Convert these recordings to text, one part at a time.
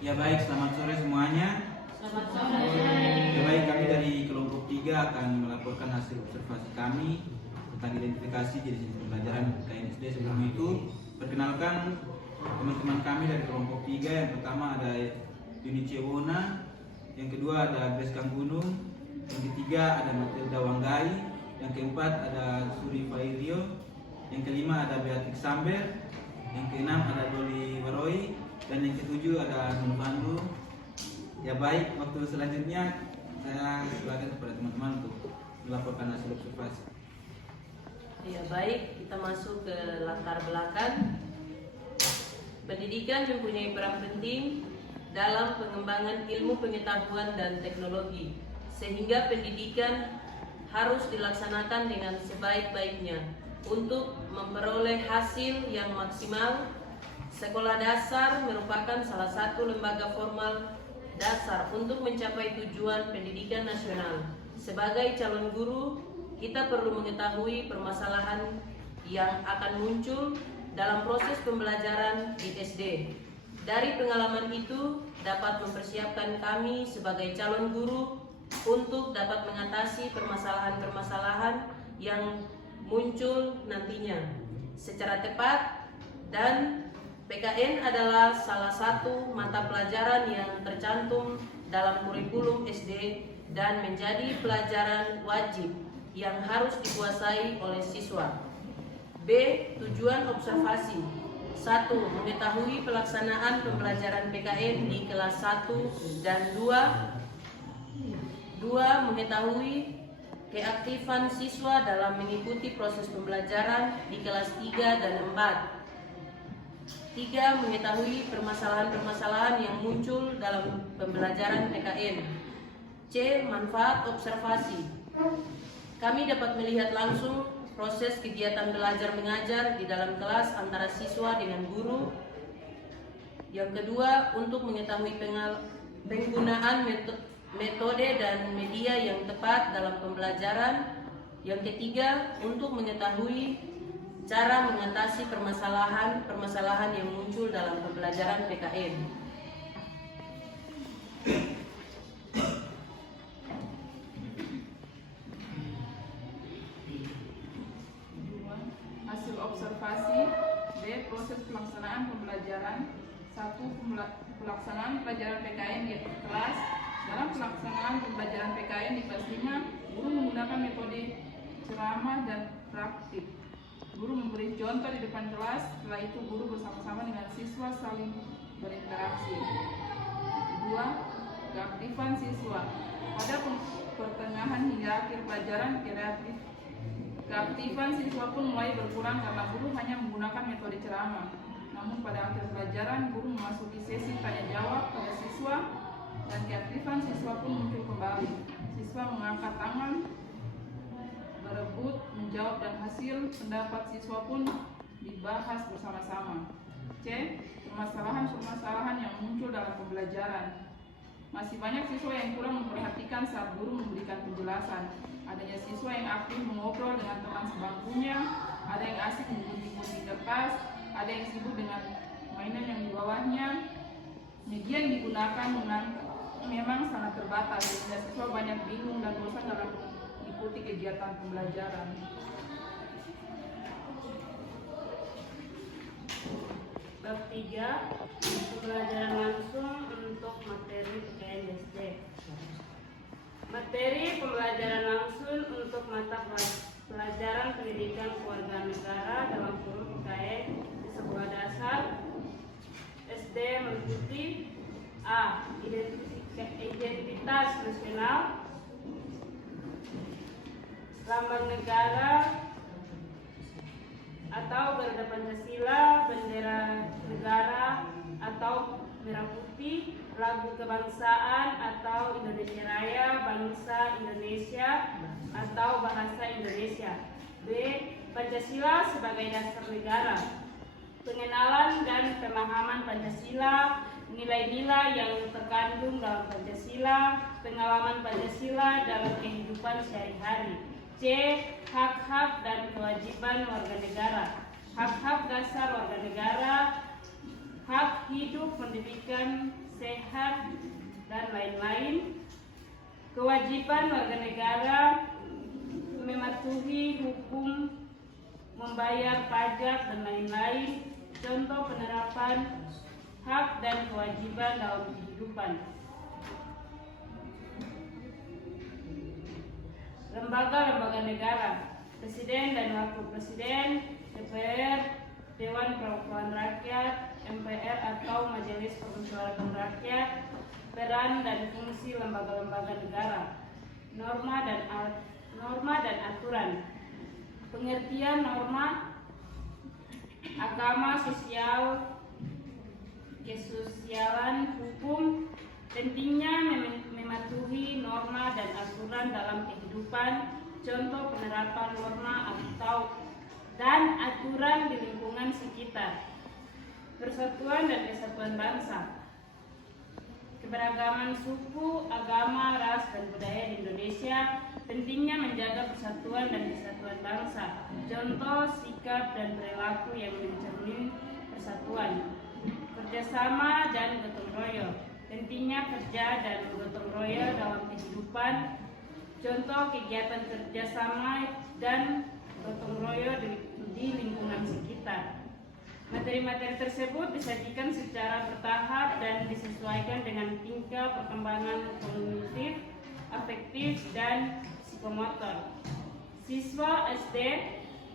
Ya baik, selamat sore semuanya. Selamat sore. Ya baik, kami dari kelompok 3 akan melaporkan hasil observasi kami tentang identifikasi jenis pembelajaran KNSD. Sebelum itu, perkenalkan teman-teman kami dari kelompok 3. Yang pertama ada Yuni Cewona, yang kedua ada Grace Kanggunung, yang ketiga ada Matilda Wanggai, yang keempat ada Suri Fairio, yang kelima ada Beatrix Samber, yang keenam ada Doli Waroi, dan yang ketujuh ada Nurbandu. Ya baik, waktu selanjutnya saya silakan kepada teman-teman untuk melaporkan hasil observasi. Ya baik, kita masuk ke latar belakang. Pendidikan mempunyai peran penting dalam pengembangan ilmu pengetahuan dan teknologi, sehingga pendidikan harus dilaksanakan dengan sebaik-baiknya untuk memperoleh hasil yang maksimal. Sekolah dasar merupakan salah satu lembaga formal dasar untuk mencapai tujuan pendidikan nasional. Sebagai calon guru, kita perlu mengetahui permasalahan yang akan muncul dalam proses pembelajaran di SD. Dari pengalaman itu dapat mempersiapkan kami sebagai calon guru untuk dapat mengatasi permasalahan-permasalahan yang muncul nantinya secara tepat. Dan PKN adalah salah satu mata pelajaran yang tercantum dalam kurikulum SD dan menjadi pelajaran wajib yang harus dikuasai oleh siswa. B. Tujuan observasi. 1. Mengetahui pelaksanaan pembelajaran PKN di kelas 1 dan 2. 2. Mengetahui keaktifan siswa dalam mengikuti proses pembelajaran di kelas 3 dan 4. 3. Mengetahui permasalahan-permasalahan yang muncul dalam pembelajaran PKN. C. Manfaat observasi. Kami dapat melihat langsung proses kegiatan belajar mengajar di dalam kelas antara siswa dengan guru. Yang kedua, untuk mengetahui penggunaan metode dan media yang tepat dalam pembelajaran. Yang ketiga, untuk mengetahui cara mengatasi permasalahan yang muncul dalam pembelajaran PKN. Hasil observasi. B. Proses pelaksanaan pembelajaran. 1. Pelaksanaan pelajaran PKN di kelas. Dalam pelaksanaan pembelajaran PKN di kelas 5, guru menggunakan metode ceramah dan praktik. Guru memberi contoh di depan kelas, setelah itu guru bersama-sama dengan siswa saling berinteraksi. 2. Keaktifan siswa. Pada pertengahan hingga akhir pelajaran, keaktifan siswa pun mulai berkurang karena guru hanya menggunakan metode ceramah. Namun pada akhir pelajaran, guru memasuki sesi tanya jawab pada siswa dan keaktifan siswa pun muncul kembali. Siswa mengangkat tangan, berebut menjawab, dan hasil pendapat siswa pun dibahas bersama-sama. C. Permasalahan-permasalahan yang muncul dalam pembelajaran. Masih banyak siswa yang kurang memperhatikan saat guru memberikan penjelasan. Adanya siswa yang aktif mengobrol dengan teman sebangkunya, ada yang asik menggunting-gunting kertas, ada yang sibuk dengan mainan yang di bawahnya. Media yang digunakan memang sangat terbatas, sehingga siswa banyak bingung dan bosan dalam mengikuti kegiatan pembelajaran. Bab 3. Pembelajaran langsung untuk materi PKN SD. Materi pembelajaran langsung untuk mata pelajaran pendidikan kewarganegaraan dalam kursus PKN di sekolah dasar SD meliputi: A. Identitas nasional, lambang negara atau bendera Pancasila, bendera negara atau merah putih, lagu kebangsaan atau Indonesia Raya, bangsa Indonesia atau bahasa Indonesia. B. Pancasila sebagai dasar negara, pengenalan dan pemahaman Pancasila, nilai-nilai yang terkandung dalam Pancasila, pengalaman Pancasila dalam kehidupan sehari-hari. C. Hak-hak dan kewajiban warga negara. Hak-hak dasar warga negara, hak hidup, pendidikan, sehat, dan lain-lain. Kewajiban warga negara mematuhi hukum, membayar pajak, dan lain-lain. Contoh penerapan hak dan kewajiban dalam kehidupan. Lembaga-lembaga negara, Presiden dan Wakil Presiden, DPR, Dewan Perwakilan Rakyat, MPR atau Majelis Permusyawaratan Rakyat, peran dan fungsi lembaga-lembaga negara, norma dan aturan, pengertian norma, agama, sosial, kesosialan, hukum. Pentingnya mematuhi norma dan aturan dalam kehidupan, contoh penerapan norma dan aturan di lingkungan sekitar. Persatuan dan kesatuan bangsa, keberagaman suku, agama, ras, dan budaya di Indonesia. Pentingnya menjaga persatuan dan kesatuan bangsa, contoh sikap dan perilaku yang mencermin persatuan. Kerjasama dan gotong royong, pentingnya kerja dan gotong royong dalam kehidupan, contoh kegiatan kerjasama dan gotong royong di lingkungan sekitar. Materi-materi tersebut disajikan secara bertahap dan disesuaikan dengan tingkat perkembangan kognitif, afektif, dan psikomotor. Siswa SD,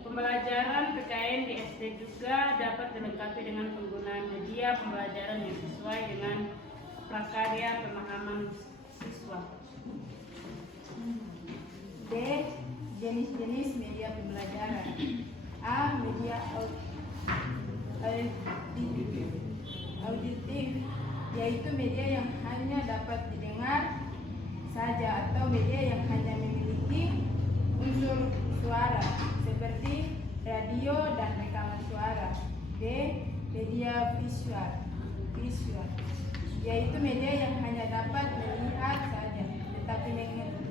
pembelajaran PKN di SD juga dapat dilengkapi dengan penggunaan media pembelajaran yang sesuai dengan prakarya pemahaman siswa. D. Jenis-jenis media pembelajaran. A. Media auditif, yaitu media yang hanya dapat didengar saja atau media yang hanya memiliki unsur suara seperti radio dan rekaman suara. B. Media visual, yaitu media yang hanya dapat melihat saja tetapi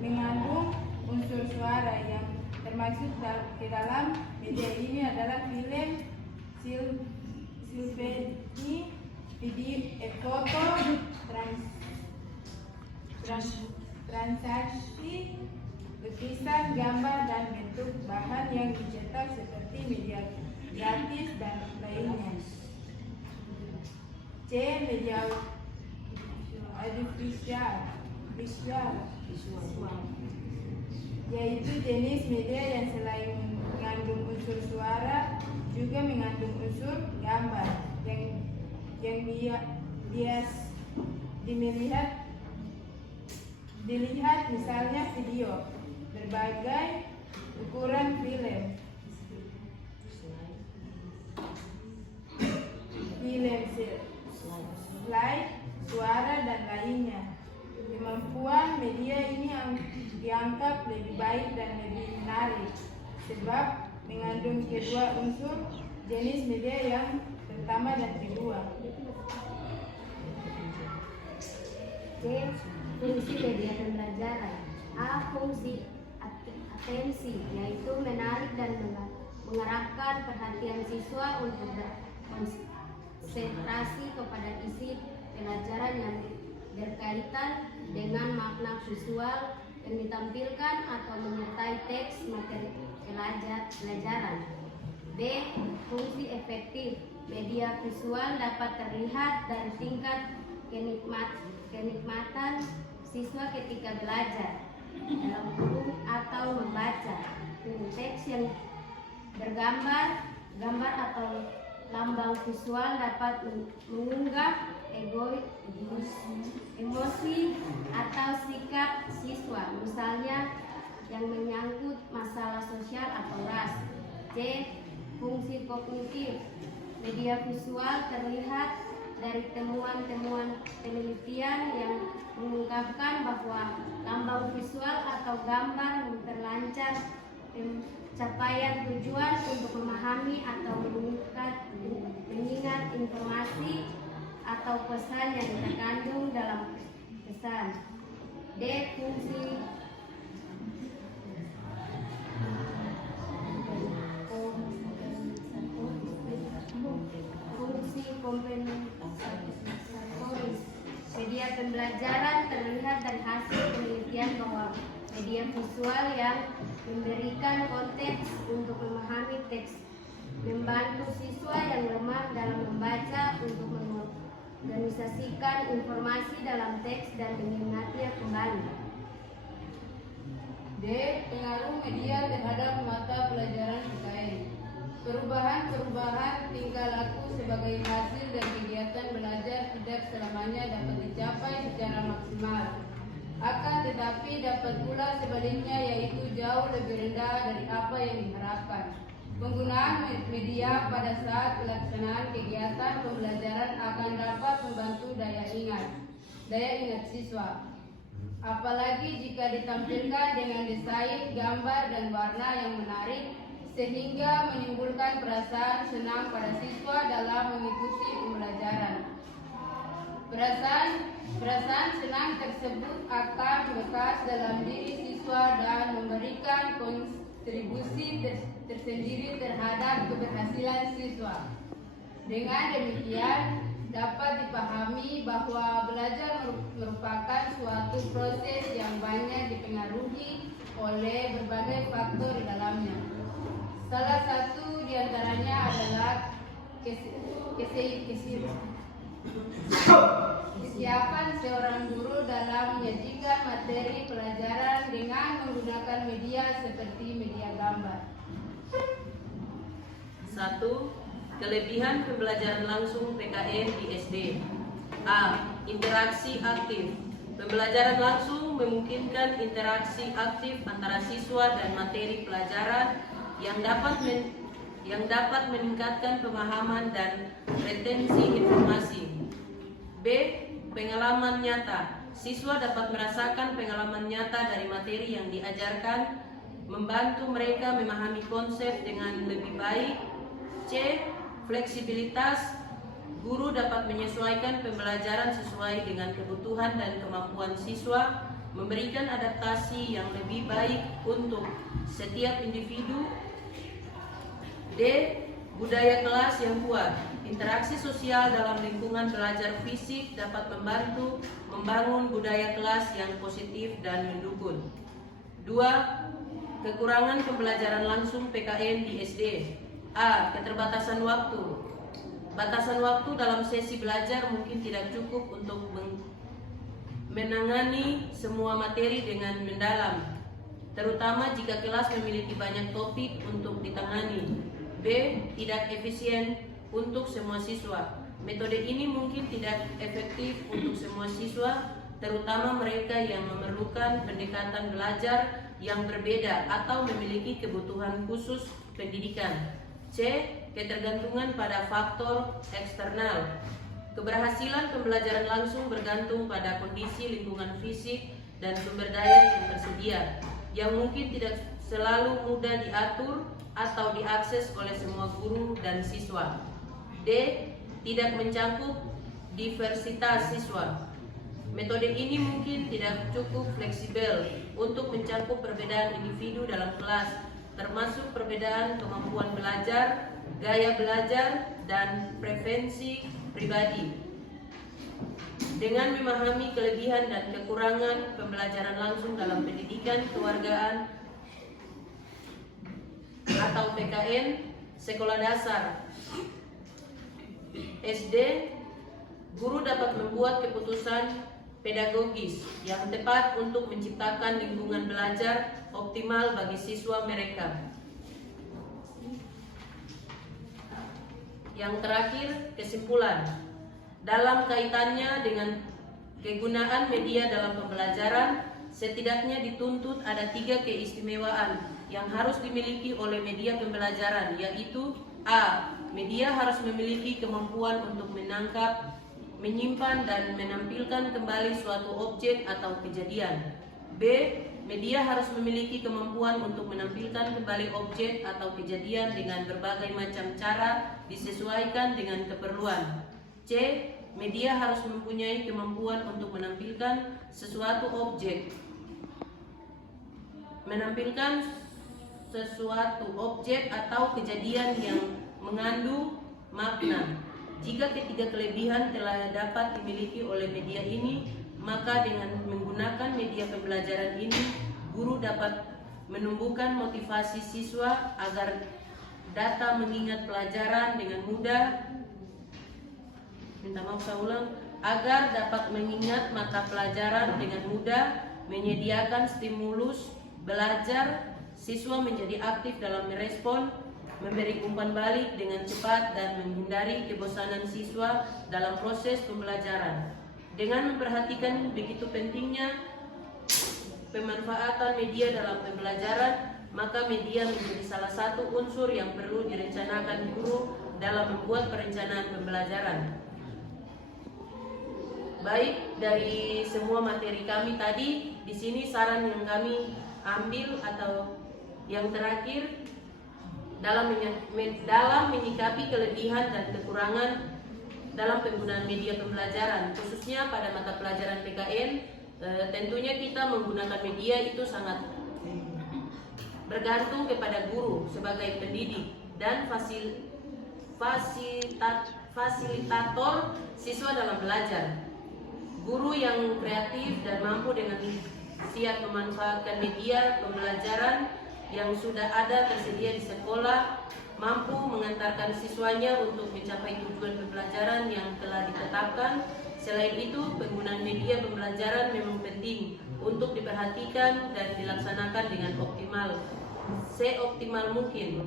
mengandung unsur suara. Yang termasuk ke dalam media ini adalah film, silvedi, video, foto, transaksi, lukisan, gambar, dan bentuk bahan yang dicetak seperti media gratis dan lainnya. C. Media audiovisual, yaitu jenis media yang selain mengandung unsur suara juga mengandung unsur gambar yang dilihat misalnya video, berbagai ukuran film, slide, suara, dan lainnya. Kemampuan media ini dianggap lebih baik dan lebih menarik sebab mengandung kedua unsur jenis media yang pertama dan kedua. C. Fungsi media pembelajaran. A. Fungsi atensi, yaitu menarik dan mengarahkan perhatian siswa untuk berkonsentrasi kepada isi pelajaran yang berkaitan dengan makna visual yang ditampilkan atau menyertai teks materi pelajaran. B. Fungsi efektif. Media visual dapat terlihat dari tingkat kenikmatan siswa ketika belajar dalam guru atau membaca. Teks yang bergambar, gambar atau lambang visual dapat mengunggah emosi atau sikap siswa, misalnya yang menyangkut masalah sosial atau ras. C. Fungsi kognitif. Media visual terlihat dari temuan-temuan penelitian yang mengungkapkan bahwa lambang visual atau gambar memperlancar pencapaian tujuan untuk memahami atau mengingat informasi atau pesan yang terkandung dalam pesan. D. Fungsi kompensatoris. media pembelajaran terlihat dari hasil penelitian bahwa media visual yang memberikan konteks untuk memahami teks membantu siswa yang lemah dalam membaca untuk mengorganisasikan informasi dalam teks dan mengingatnya kembali. D. Pengaruh media terhadap mata pelajaran PKN. Perubahan-perubahan tingkah laku sebagai hasil dari kegiatan belajar tidak selamanya dapat dicapai secara maksimal. Akan tetapi dapat pula sebaliknya, yaitu jauh lebih rendah dari apa yang diharapkan. Penggunaan media pada saat pelaksanaan kegiatan pembelajaran akan dapat membantu daya ingat siswa. Apalagi jika ditampilkan dengan desain, gambar, dan warna yang menarik, sehingga menimbulkan perasaan senang pada siswa dalam mengikuti pembelajaran. Perasaan senang tersebut akan melekat dalam diri siswa dan memberikan kontribusi tersendiri terhadap keberhasilan siswa. Dengan demikian, dapat dipahami bahwa belajar merupakan suatu proses yang banyak dipengaruhi oleh berbagai faktor di dalamnya. Salah satu di antaranya adalah kesiapan seorang guru dalam menyajikan materi pelajaran dengan menggunakan media seperti media gambar. 1. Kelebihan pembelajaran langsung PKN di SD. A. Interaksi aktif. Pembelajaran langsung memungkinkan interaksi aktif antara siswa dan materi pelajaran yang dapat meningkatkan pemahaman dan retensi informasi. B. Pengalaman nyata. Siswa dapat merasakan pengalaman nyata dari materi yang diajarkan, membantu mereka memahami konsep dengan lebih baik. C. Fleksibilitas. Guru dapat menyesuaikan pembelajaran sesuai dengan kebutuhan dan kemampuan siswa, memberikan adaptasi yang lebih baik untuk setiap individu. D. Budaya kelas yang kuat. Interaksi sosial dalam lingkungan belajar fisik dapat membantu membangun budaya kelas yang positif dan mendukung. 2. Kekurangan pembelajaran langsung PKN di SD. A. Keterbatasan waktu. Batasan waktu dalam sesi belajar mungkin tidak cukup untuk menangani semua materi dengan mendalam, terutama jika kelas memiliki banyak topik untuk ditangani. B. Tidak efisien untuk semua siswa. Metode ini mungkin tidak efektif untuk semua siswa, terutama mereka yang memerlukan pendekatan belajar yang berbeda atau memiliki kebutuhan khusus pendidikan. C. Ketergantungan pada faktor eksternal. Keberhasilan pembelajaran langsung bergantung pada kondisi lingkungan fisik dan sumber daya yang tersedia, yang mungkin tidak selalu mudah diatur atau diakses oleh semua guru dan siswa. D. Tidak mencakup diversitas siswa. Metode ini mungkin tidak cukup fleksibel untuk mencakup perbedaan individu dalam kelas, termasuk perbedaan kemampuan belajar, gaya belajar, dan preferensi pribadi. Dengan memahami kelebihan dan kekurangan pembelajaran langsung dalam pendidikan kewargaan atau PKN sekolah dasar SD, guru dapat membuat keputusan pedagogis yang tepat untuk menciptakan lingkungan belajar optimal bagi siswa mereka. Yang terakhir, kesimpulan. Dalam kaitannya dengan kegunaan media dalam pembelajaran, setidaknya dituntut ada 3 keistimewaan yang harus dimiliki oleh media pembelajaran, yaitu A. Media harus memiliki kemampuan untuk menangkap, menyimpan, dan menampilkan kembali suatu objek atau kejadian. B. Media harus memiliki kemampuan untuk menampilkan kembali objek atau kejadian dengan berbagai macam cara disesuaikan dengan keperluan. C. Media harus mempunyai kemampuan untuk menampilkan sesuatu objek atau kejadian yang mengandung makna. Jika ketiga kelebihan telah dapat dimiliki oleh media ini, maka dengan menggunakan media pembelajaran ini, guru dapat menumbuhkan motivasi siswa agar data mengingat pelajaran dengan mudah. Agar dapat mengingat mata pelajaran dengan mudah, menyediakan stimulus belajar, siswa menjadi aktif dalam merespon, memberi umpan balik dengan cepat, dan menghindari kebosanan siswa dalam proses pembelajaran. Dengan memperhatikan begitu pentingnya pemanfaatan media dalam pembelajaran, maka media menjadi salah satu unsur yang perlu direncanakan guru dalam membuat perencanaan pembelajaran. Baik, dari semua materi kami tadi, di sini saran yang kami ambil atau yang terakhir dalam menyikapi kelebihan dan kekurangan dalam penggunaan media pembelajaran, khususnya pada mata pelajaran PKN. Tentunya kita menggunakan media itu sangat bergantung kepada guru sebagai pendidik dan fasilitator siswa dalam belajar. Guru yang kreatif dan mampu dengan siap memanfaatkan media pembelajaran yang sudah ada tersedia di sekolah, mampu mengantarkan siswanya untuk mencapai tujuan pembelajaran yang telah ditetapkan. Selain itu, penggunaan media pembelajaran memang penting untuk diperhatikan dan dilaksanakan dengan optimal, seoptimal mungkin.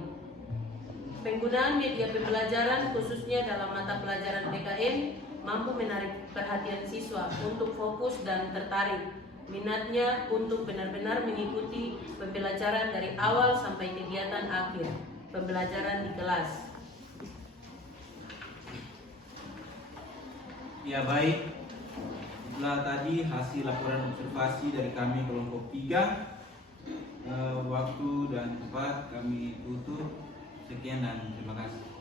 Penggunaan media pembelajaran khususnya dalam mata pelajaran PKN mampu menarik perhatian siswa untuk fokus dan tertarik minatnya untuk benar-benar mengikuti pembelajaran dari awal sampai kegiatan akhir pembelajaran di kelas. Ya baik, itulah tadi hasil laporan observasi dari kami kelompok 3. Waktu dan tempat kami tutup. Sekian dan terima kasih.